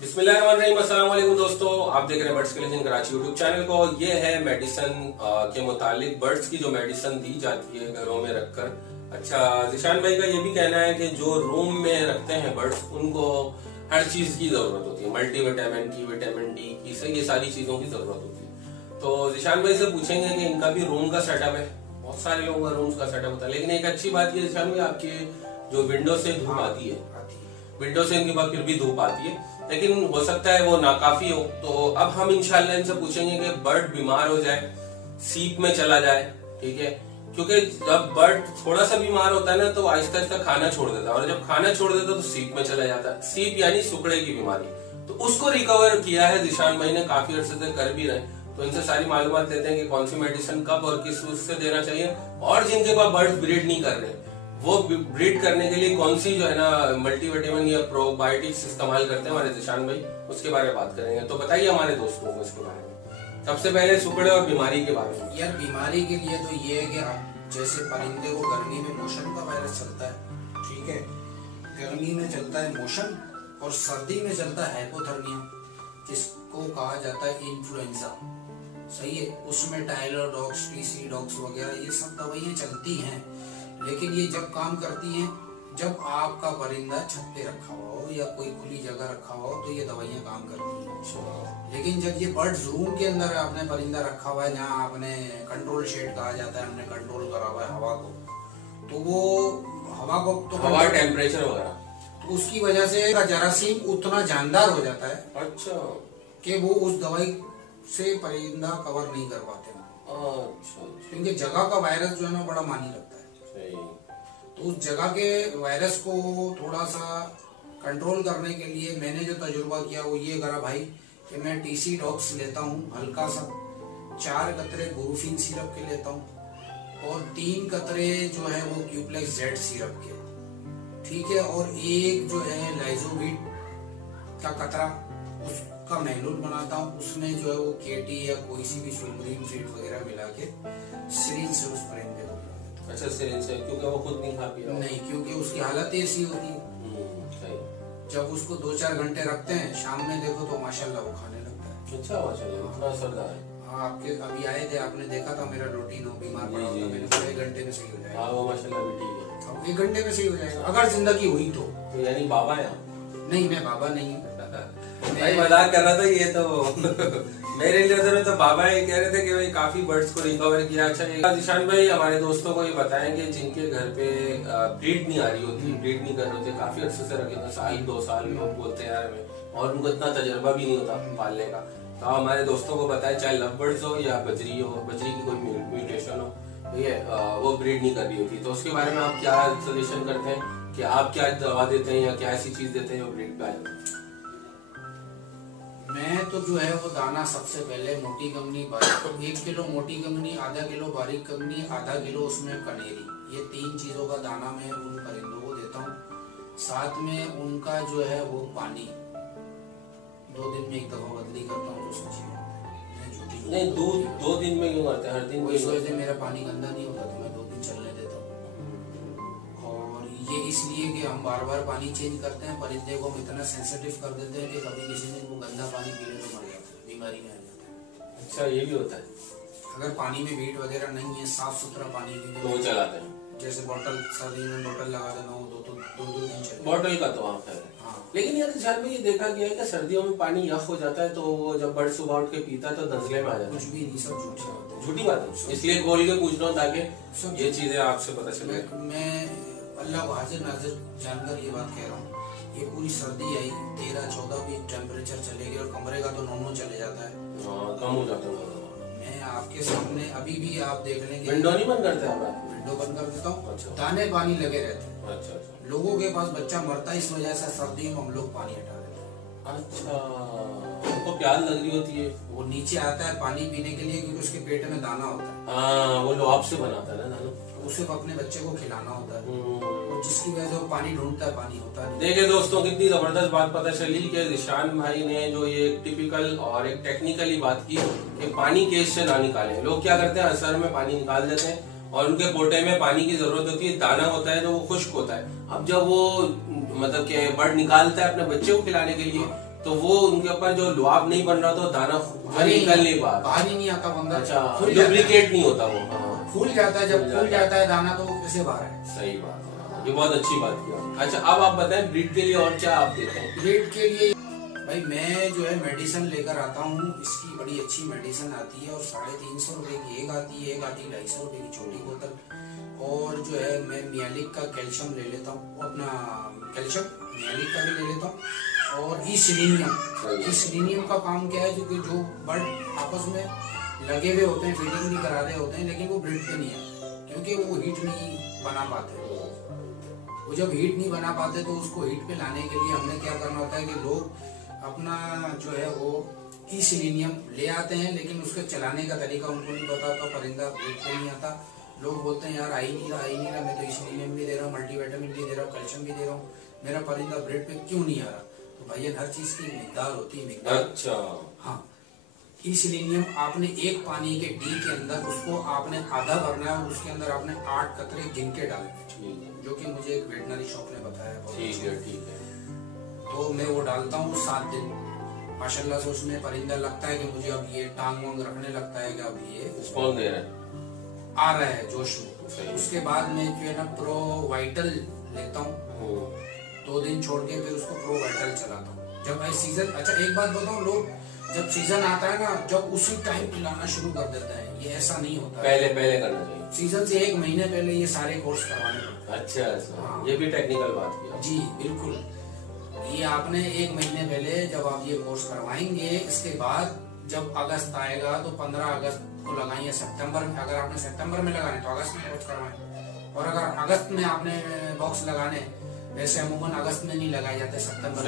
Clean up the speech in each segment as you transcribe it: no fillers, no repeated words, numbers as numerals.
बिस्मिल्लाहिर्रहमानिर्रहीम। अस्सलाम वालेकुम दोस्तों, आप देख रहे हैं birds collection Karachi YouTube channel को। ये है मेडिसिन के मुतालिक बर्ड्स की जो मेडिसिन दी जाती है घरों में रखकर। अच्छा, जिशान भाई का ये भी कहना है कि जो रूम में रखते हैं बर्ड्स उनको हर चीज की जरूरत होती है, मल्टीविटामिन की, विटामिन डी की, ये सारी चीजों की जरूरत होती है। तो जिशान भाई से पूछेंगे कि इनका भी रूम का सेटअप है। बहुत सारे लोगों का रूम का सेटअप होता है, लेकिन एक अच्छी बात ये जिशान भाई, आपके जो विंडो से धूप आती है, विंडो से इनके पास फिर भी धूप आती है, लेकिन हो सकता है वो नाकाफी हो। तो अब हम इंशाल्लाह इनसे पूछेंगे कि बर्ड बीमार हो जाए, सीप में चला जाए, ठीक है, क्योंकि जब बर्ड थोड़ा सा बीमार होता है ना तो आहिस्ता आहिस्ता खाना छोड़ देता है, और जब खाना छोड़ देता है तो सीप में चला जाता है। सीप यानी सुकड़े की बीमारी, तो उसको रिकवर किया है जिशान भाई ने, काफी अरसे से कर भी रहे। तो इनसे सारी मालूमात लेते हैं कि कौन सी मेडिसिन कब और किस उससे देना चाहिए, और जिनके पास बर्ड ब्रीड नहीं कर रहे वो ब्रीड करने के लिए कौन सी जो है ना मल्टीविटामिन या प्रोबायोटिक्स इस्तेमाल करते हैं हमारे जिशान भाई, उसके बारे में बात करेंगे। तो बताइए हमारे दोस्तों को इसके बारे में। सबसे पहले सुकड़े और बीमारी के बारे में। यार, बीमारी के लिए तो ये है कि आप जैसे परिंदे को गर्मी में मोशन का वायरस चलता है, ठीक है, गर्मी में चलता है मोशन और सर्दी में चलता है हाइपोथर्मिया, जिसको कहा जाता है इन्फ्लुएंजा, सही है। उसमें टाइलोडॉक्स, टीसी डॉक्स वगैरह ये सब दवाइयाँ चलती हैं, लेकिन ये जब काम करती हैं जब आपका परिंदा छत पे रखा हुआ हो या कोई खुली जगह रखा हुआ हो, तो ये दवाइयाँ काम करती हैं। लेकिन जब ये बर्ड्स रूम के अंदर आपने परिंदा रखा हुआ है, जहाँ आपने कंट्रोल शेड कहा जाता है, हमने कंट्रोल करा हुआ है हवा को, तो वो हवा को तो हवा टेम्परेचर वगैरह, तो उसकी वजह से जरासीम उतना जानदार हो जाता है अच्छा कि वो उस दवाई से परिंदा कवर नहीं कर पाते। अच्छा, क्योंकि जगह का वायरस जो है ना बड़ा मानी लगता है, तो उस जगह के वायरस को थोड़ा सा कंट्रोल करने के लिए मैंने जो तजुर्बा किया वो ये करा भाई कि मैं टीसी डॉक्स लेता हूँ, हल्का सा 4 कतरे बुरुफिन सिरप के लेता हूँ, और 3 कतरे जो है वो क्यूप्लेक्स जेड सिरप के, ठीक है, और एक जो है लाइजोविट का कतरा, उसका महलूल बनाता हूँ, उसमें जो है वो केटी या कोई सी भी सुप्रीम फीड वगैरह मिला के सिरिंज से उस परिंदे को। अच्छा, सिरिंज से, क्योंकि वो खुद नहीं खा पी रहा नहीं, क्योंकि उसकी हालत ऐसी होती है। जब उसको 2-4 घंटे रखते हैं, शाम में देखो तो माशाल्लाह वो खाने लगता है। अच्छा, माशाल्लाह, इतना असरदार है। हाँ, आपके अभी आए थे, आपने देखा था मेरा रूटीन, हो बीमार पड़ा था, मैंने कहा 1 घंटे में सही हो जाएगा। हाँ, वो माशाल्लाह भी ठीक है, अब 1 घंटे में सही हो जाएगा अगर जिंदगी हुई तो। यानी बाबा है? नहीं, मैं बाबा नहीं हूँ भाई, मजाक कर रहा था ये तो मेरे लिए तो बाबा ये कह रहे थे कि भाई काफी बर्ड्स को रिकवर किया। अच्छा जिशान भाई, हमारे दोस्तों को ये बताएं कि जिनके घर पे ब्रीड नहीं आ रही होती, ब्रीड नहीं कर रहे होते, काफी अर्से से रखे होते, 1-2 साल लोग बोलते हैं यार में, और उनको इतना तजर्बा भी नहीं होता पालने का, तो हमारे दोस्तों को बताएं, चाहे लव बर्ड्स हो या बजरी हो, बजरी की कोई म्यूटेशन हो, ठीक है, वो ब्रीड नहीं कर रही होती, तो उसके बारे में आप क्या सजेशन करते हैं कि आप क्या दवा देते हैं या क्या ऐसी चीज देते हैं जो ब्रीड पे आ जाए? मैं तो जो है वो दाना सबसे पहले मोटी कमनी, बारीक, 1 किलो मोटी कमनी, आधा किलो बारीक कमनी, आधा किलो उसमें कनेरी, ये 3 चीजों का दाना मैं उन परिंदों को देता हूँ। साथ में उनका जो है वो पानी 2 दिन में 1 दफा बदली करता हूँ, जो सच्ची बात है। नहीं, दूध 2 दिन में क्यों करते हैं? हर दिन इस वजह से मेरा पानी गंदा नहीं होता, तो मैं 2 दिन चलने देता हूँ, और ये इसलिए कि हम बार बार पानी चेंज करते हैं, परिंदे को हम इतना सेंसिटिव कर देते हैं कि कभी किसी दिन वो गंदा पानी पी ले तो मर जाता है, बीमारी में आ जाता है। अच्छा, ये भी होता है? अगर पानी में वीट वगैरह नहीं है, साफ सुथरा पानी है, तो वो चलाते हैं, जैसे बोतल, सर्दी में बोतल लगा देना हो, 2 दिन चले बॉटल का तो आप है। हाँ। लेकिन यार जिशान में ये देखा गया है कि सर्दियों में पानी यख हो जाता है, तो वो जब बर्ड सुबह उठ के पीता है तो नजले में आ जाता है। कुछ भी नहीं, सब झूठ से होते हैं। झूठी बात है, इसलिए खोल के पूछ रहा हूँ ताकि ये चीजें आपसे पता चले। मैं अल्लाह को हाजिर नाजिर जानकर ये बात कह रहा हूँ, ये पूरी सर्दी आई, 13-14 भी टेम्परेचर चले गए और कमरे का तो 9 चले जाता है, कम हो जाता है। मैं आपके सामने अभी भी आप देख लेंगे, विंडो नहीं बंद करते हैं? विंडो बंद कर देता हूँ। अच्छा। दाने पानी लगे रहते हैं। अच्छा। लोगों के पास बच्चा मरता है, इस वजह से सर्दी में हम लोग पानी हटा देते हैं। अच्छा, उनको प्यास लग रही होती है, वो नीचे आता है पानी पीने के लिए, क्योंकि उसके पेट में दाना होता है। हाँ, वो लुआब से बनाता है ना दाना, उसे अपने बच्चे को खिलाना होता है, और जिसकी वजह से वो पानी ढूंढता है, पानी होता है। देखिए दोस्तों, कितनी जबरदस्त बात पता चली कि जिशान भाई ने जो ये टिपिकल और एक टेक्निकली बात की कि पानी केस से ना निकालें। लोग क्या करते हैं, असर में पानी निकाल देते हैं, और उनके पोटे में पानी की जरूरत होती है, दाना होता है जो वो खुश्क होता है। अब जब वो मतलब कि बर्ड निकालता है अपने बच्चे को खिलाने के लिए, तो वो उनके ऊपर जो लुआब नहीं बन रहा तो दाना निकल नहीं पा, बाहर ही नहीं आता बंदा। अच्छा, डुप्लीकेट नहीं होता वो। हाँ, फूल जाता है, जब फूल जाता है दाना तो वो कैसे बाहर है। सही बात है, ये बहुत अच्छी बात की। अच्छा, अब आप बताएं ब्रीड के लिए और क्या आप देते हैं? ब्रीड के लिए भाई मैं जो है मेडिसिन लेकर आता हूँ, इसकी बड़ी अच्छी मेडिसिन आती है और 350 रुपए की एक आती है, एक आती है 250 रुपए की छोटी बोतल। और जो है मैं मियालिक का कैल्शियम ले लेता हूँ, अपना कैल्शियम मियालिक का भी ले लेता हूँ। और ई सिलीनियम का काम क्या है, जो बर्ड आपस में लगे हुए होते हैं, फीडिंग भी करा रहे होते हैं, लेकिन वो ब्रीड पे नहीं है क्योंकि वो हीट नहीं बना पाते। वो जब हीट नहीं बना पाते तो उसको हीट पे लाने के लिए हमें क्या करना होता है कि लोग अपना जो है वो ई सिलीनियम ले आते हैं, लेकिन उसके चलाने का तरीका उनको नहीं पता होता, परिंदा ब्रीड पे नहीं आता। लोग बोलते हैं यार आई नहीं रहा, मैं तो ई सिलीनियम भी दे रहा हूँ, मल्टीविटामिन भी दे रहा हूँ, कैल्शियम भी दे रहा हूँ, मेरा परिंदा ब्रीड पे क्यों नहीं आ रहा? तो भैया हर चीज की मिकदार होती है, मिकदार। अच्छा, हाँ, ई सिलीनियम आपने एक पानी के डी के अंदर उसको आपने आधा भरना है और उसके अंदर आपने 8 कतरे गिन के डालने, जो कि मुझे एक वेटनरी शॉप ने बताया। ठीक है। तो मैं वो डालता हूँ 7 दिन, माशाल्लाह से उसमें परिंदा लगता है कि मुझे अब ये टांग वांग रखने लगता है कि अब ये रिस्पॉन्स दे रहा है, आ रहा है जोश में। उसके बाद मैं जो है ना प्रो वाइटल लेता हूँ, 2 दिन छोड़ के फिर उसको प्रो वाइटल चलाता हूँ जब सीजन। अच्छा एक बात बताऊँ, लोग जब सीजन आता है ना, जब उसी टाइम पिलाना शुरू कर देते हैं, ये ऐसा नहीं होता, पहले करना चाहिए। सीजन से 1 महीने पहले ये सारे कोर्स करवाने पड़ते हैं। अच्छा, हाँ, ये भी टेक्निकल बात की जी बिल्कुल। ये आपने 1 महीने पहले जब आप ये कोर्स करवाएंगे, इसके बाद जब अगस्त आएगा तो 15 अगस्त को लगाइए, सितंबर में अगर आपने सितंबर में लगाने तो अगस्त में कोर्स करवाएं, और अगर अगस्त में आपने बॉक्स लगाने, वैसे अमूमन अगस्त में नहीं लगाए जाते, सितंबर,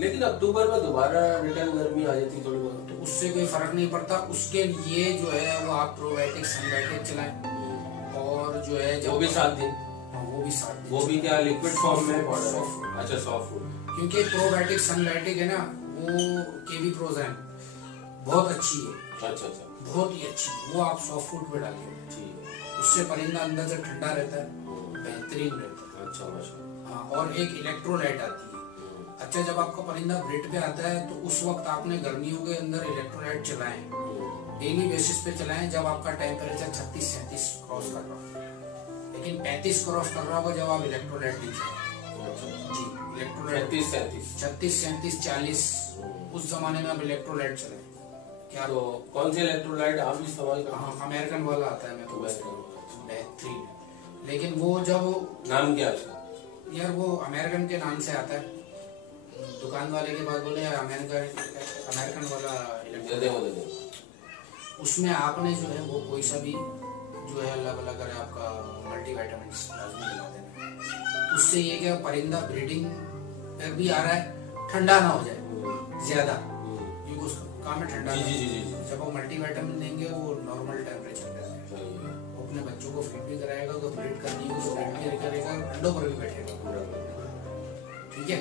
लेकिन अक्टूबर में दोबारा रिटर्न गर्मी आ जाती थोड़ी बहुत, तो उससे कोई फर्क नहीं पड़ता। उसके लिए जो है वो आप प्रोबायोटिक सनबायोटिक चलाएं, और जो है वो भी 7 दिन, वो भी 7 दिन, वो भी क्या लिक्विड फॉर्म में पाउडर? अच्छा, सॉफ्ट फूड, क्योंकि प्रोबायोटिक सनबायोटिक है ना, वो केवी प्रोज़ैम बहुत अच्छी है। अच्छा, बहुत ही अच्छी, वो आप सॉफ्ट फूड पे डालिए, उससे परिंदा अंदर से ठंडा रहता है, बेहतरीन रहता है। अच्छा, हाँ, और एक इलेक्ट्रोलाइट आती है। अच्छा, जब आपका परिंदा ब्रीड पे आता है तो उस वक्त आपने गर्मियों के अंदर इलेक्ट्रोलाइट चलाएं, डेली बेसिस पे चलाएं, जब आपका टेम्परेचर 36-37 क्रॉस कर रहा हो, लेकिन 35 क्रॉस कर रहा होगा जब आप इलेक्ट्रोलाइट नहीं चलाएं। जी, इलेक्ट्रोलाइट 36-37 40 उस जमाने में आप इलेक्ट्रोलाइट चलाएं। क्या तो कौन सी इलेक्ट्रोलाइट आप इस्तेमाल करते हैं? हाँ, अमेरिकन वाला आता है, मैं तो बेहतरीन। लेकिन वो जब नाम क्या है? यार वो अमेरिकन के नाम से आता है, दुकान वाले के पास बोले यार अमेरिकन वाला इलेक्ट्रोलाइट, उसमें आपने जो है वो कोई सा भी जो है अल्लाह भला करे आपका मल्टीविटामिन लाजमी मिला देना। उससे ये क्या परिंदा ब्रीडिंग पर भी आ रहा है, ठंडा ना हो जाए ज्यादा, क्योंकि उसका काम है ठंडा। जब वो मल्टीविटामिन देंगे वो नॉर्मल टेम्परेचर पे रहेगा, वो अपने बच्चों को फीड भी कराएगा, तो ब्रीड करनी होगी तो ब्रीड भी करेगा, अंडों पर भी बैठेगा। ठीक है,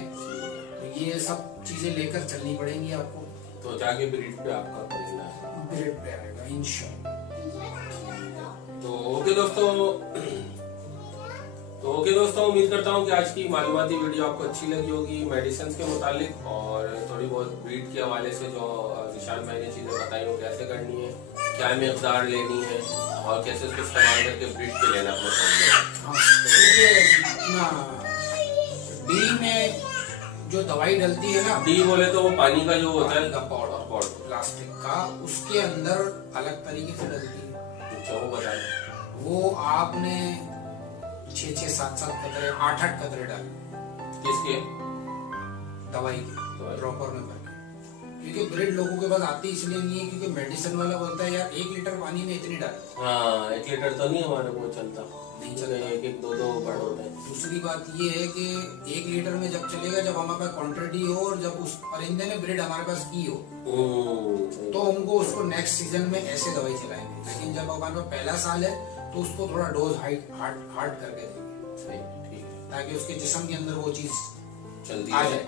तो ये सब चीजें लेकर चलनी पड़ेंगी आपको, तो जाके ब्रीड पे आपका परिंदा ब्रीड पे आएगा इंशाल्लाह। तो ओके दोस्तों, उम्मीद करता हूँ कि आज की मालूमाती वीडियो आपको अच्छी लगी होगी मेडिसिन के मुतालिक, और थोड़ी बहुत ब्रीड के हवाले से जो जिशान भाई ने चीज़ें बताई वो कैसे करनी है, क्या मिकदार लेनी है, और कैसे उसको इस्तेमाल करके ब्रीड पे लेना अपने डी में जो दवाई डलती है ना, डी बोले तो वो पानी का जो होता है पाउडर प्लास्टिक का, उसके अंदर अलग तरीके से डलती है। अच्छा, वो बताएं। वो आपने 6-6, 7-7 कतरे, 8-8 कतरे डाले। किसके? दवाई के ड्रॉपर में भर के, क्योंकि ब्रीड लोगों के पास आती इसलिए नहीं है क्योंकि मेडिसिन वाला बोलता है यार 1 लीटर पानी में इतनी डाल। हाँ, 1 लीटर तो नहीं हमारे को चलता, नहीं चलता, 1-1, 2-2 बर्ड होते हैं। दूसरी बात ये है कि 1 लीटर में जब चलेगा जब हमारे पास क्वांटिटी हो, और जब उस परिंदे ने ब्रीड हमारे पास की हो, तो हमको उसको नेक्स्ट सीजन में ऐसे दवाई चलाएंगे। लेकिन जब हमारे पास पहला साल है तो उसको थोड़ा डोज हार्ड करके देंगे, ताकि उसके जिस्म के अंदर वो चीज जल्दी आ जाए।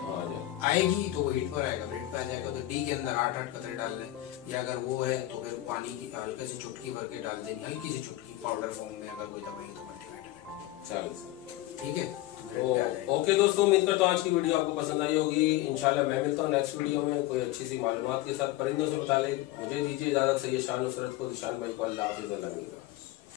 आएगी तो वो हीट पर आएगा, ब्रीड पे आ जाएगा, तो डी के अंदर 8-8 कतरे डाल लें, या अगर वो है तो फिर पानी की हल्के से चुटकी भर के डाल देंगे, हल्की सी चुटकी पाउडर फॉर्म में, अगर कोई दवाई तो मल्टीविटामिन। चलो, ठीक है, ग्रिड पे आ जाएंगे। ओके दोस्तों, उम्मीद करता हूँ आज की वीडियो आपको पसंद आई होगी। इंशाल्लाह मैं मिलता हूँ नेक्स्ट वीडियो में कोई अच्छी सी मालूमात के साथ परिंदों से मुतालिक। मुझे दीजिए इजाजत। सैयद शाह नुसरत को, दिशान भाई को अल्लाह हाफिज़।